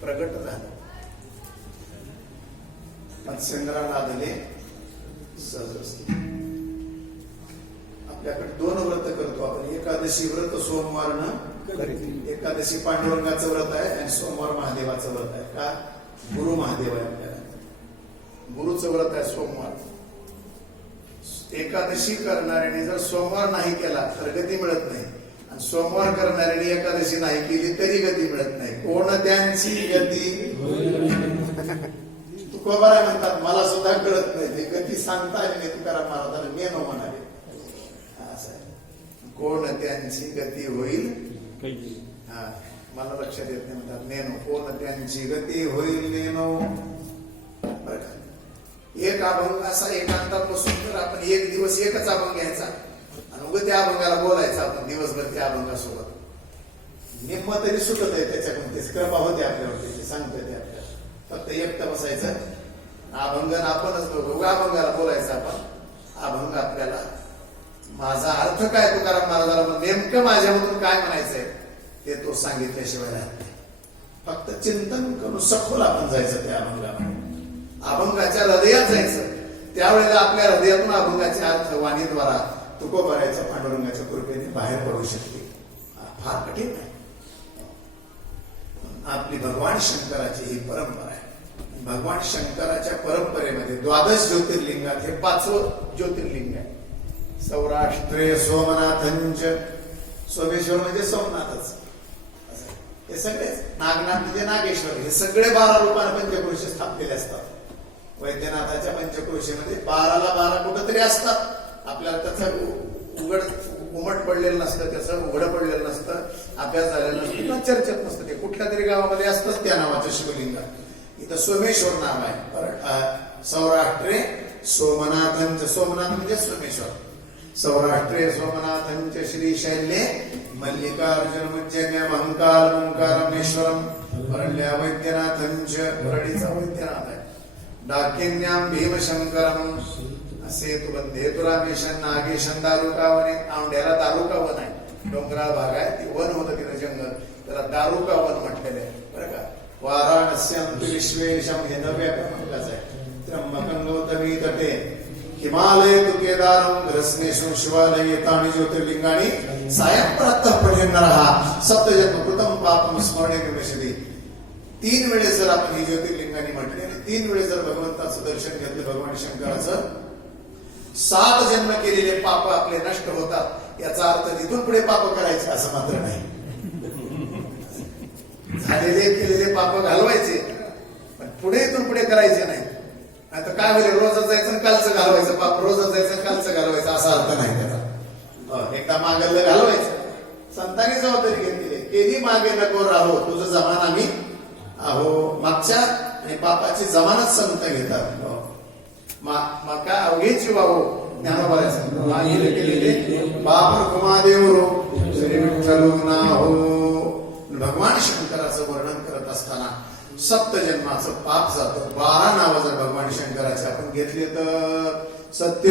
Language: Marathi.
प्रगट झालं. मत्स्येंद्रा लादले सहज आपल्याकडे दोन व्रत करतो आपण. एकादशी व्रत सोमवारनं एकादशी पांडुरंगाचं व्रत आहे आणि सोमवार महादेवाचं व्रत आहे. का? गुरु महादेव आहे आपल्याला. गुरुचं व्रत आहे सोमवार. एकादशी करणाऱ्याने जर सोमवार नाही केला तर गती मिळत नाही. सोमवार करणाऱ्याने एकादशी नाही केली तरी गती मिळत नाही. कोण त्यांची गती? तुकोबारा म्हणतात मला सुद्धा कळत नाही. ते गती सांगता आली नाही तुकाराम महाराजांना. मेनो म्हणाले. असं कोण त्यांची गती होईल? हा मला लक्षात येत नाही म्हणतात नेनो कोण त्यांची गती होईल नेनो एक अभंग असा एकांतात बसून तर आपण एक दिवस एकच अभंग घ्यायचा. उगं त्या अभंगाला बोलायचं आपण दिवसभर त्या अभंगासोबत. निम्म तरी सुटत आहे त्याच्याकडून ते कृपा होते आपल्यावर त्याची सांगते ते आपल्याला. फक्त एकटं बसायचं. अभंग आपणच बघू अभंगाला बोलायचं आपण. अभंग आपल्याला माझा अर्थ काय तुकाराम महाराजाला मग नेमकं माझ्यामधून काय म्हणायचंय ते तो सांगितल्याशिवाय राहत नाही. फक्त चिंतन करून सखोल आपण जायचं त्या अभंगाला अभंगाच्या हृदयात जायचं. त्यावेळेला आपल्या हृदयातून अभंगाचे अर्थ वाणीद्वारा तुकोबारायच्या पांडुरंगाच्या कृपेने बाहेर पडू शकते. हा, फार कठीण आपली भगवान शंकराची ही परंपरा आहे. भगवान शंकराच्या परंपरेमध्ये द्वादश ज्योतिर्लिंगात हे पाचवं ज्योतिर्लिंग आहे. सौराष्ट्रे सोमनाथंच सोमेश्वर म्हणजे सोमनाथच. हे सगळेच नागनाथ म्हणजे नागेश्वर. हे सगळे बारा रूपाने पंचक्रोशी स्थापलेले असतात. वैद्यनाथाच्या पंचक्रोशीमध्ये बाराला बारा कुठंतरी असतात. आपल्याला त्याचं उघड उमट पडलेलं नसतं त्याचं उघड पडलेलं नसतं अभ्यास झालेला नसतो किंवा चर्चेत नसतं ते. कुठल्या तरी गावामध्ये असतंच त्या नावाचं शिवलिंग. इथं सोमेश्वर नाव आहे. सौराष्ट्रे सोमनाथंच सोमनाथ म्हणजे सोमेश्वर. सौराष्ट्रे सोमनाथंच श्रीशैल्ये मल्लिकार्जुन उज्जन्य महंकाल ओंकारमेश्वरम परल्या वैद्यनाथंच परळीचा वैद्यनाथ आहे. डाकिन्याम भीमशंकरम असे तू बंधे तुला मेशन नागेशन दारुकावने औंढ्याला दारुका वन आहे. डोंगराळ भाग आहे ती वन होतं तिथं जंगल. त्याला दारुका वन म्हटलेलं आहे बरं का? वाराणस्यम विश्वेशम हे नव्या क्रमांकाचं आहे. त्र्यंबकंगौतमी तटे. हिमालय तु केदारम ग्रसनेशो शिवालय येताणी ज्योतिर्लिंगाणी. सायं प्रातः पठेनरहा सप्तजन्म कृतम पापम स्मरणे विमशती तीन वेळेस जर आपण ही ज्योतिर्लिंगाने म्हटले आणि तीन वेळेस जर भगवंताचं दर्शन घेतलं भगवान शंकराचं सात जन्म केलेले पाप आपले नष्ट होतात याचा अर्थ तिथून पुढे पाप करायचे असं मात्र नाही. झालेले केलेले पाप घालवायचे पण पुढे इथून पुढे करायचे नाही. आता काय होईल? रोजच जायचं आणि कालचं घालवायचं पाप रोजच जायचं आणि कालचं घालवायचं असा अर्थ नाही त्याचा. हो, एकदा मागलं घालवायचं. संतांनी जबाबदारी घेतली केली मागे नको राहो तुझं जमान आम्ही अहो मागच्या आणि पापाची जमानच संत घेतात. हो. हो. मा- माका अवघेची वाहो ज्ञानोबाऱ्याचं मागील केलेले बाप कुमादेव रो भगवान शंकराचं वर्णन करत असताना सप्त जन्माचं पाप जातं बारा नावं भगवान शंकराचे आपण घेतले तर सत्य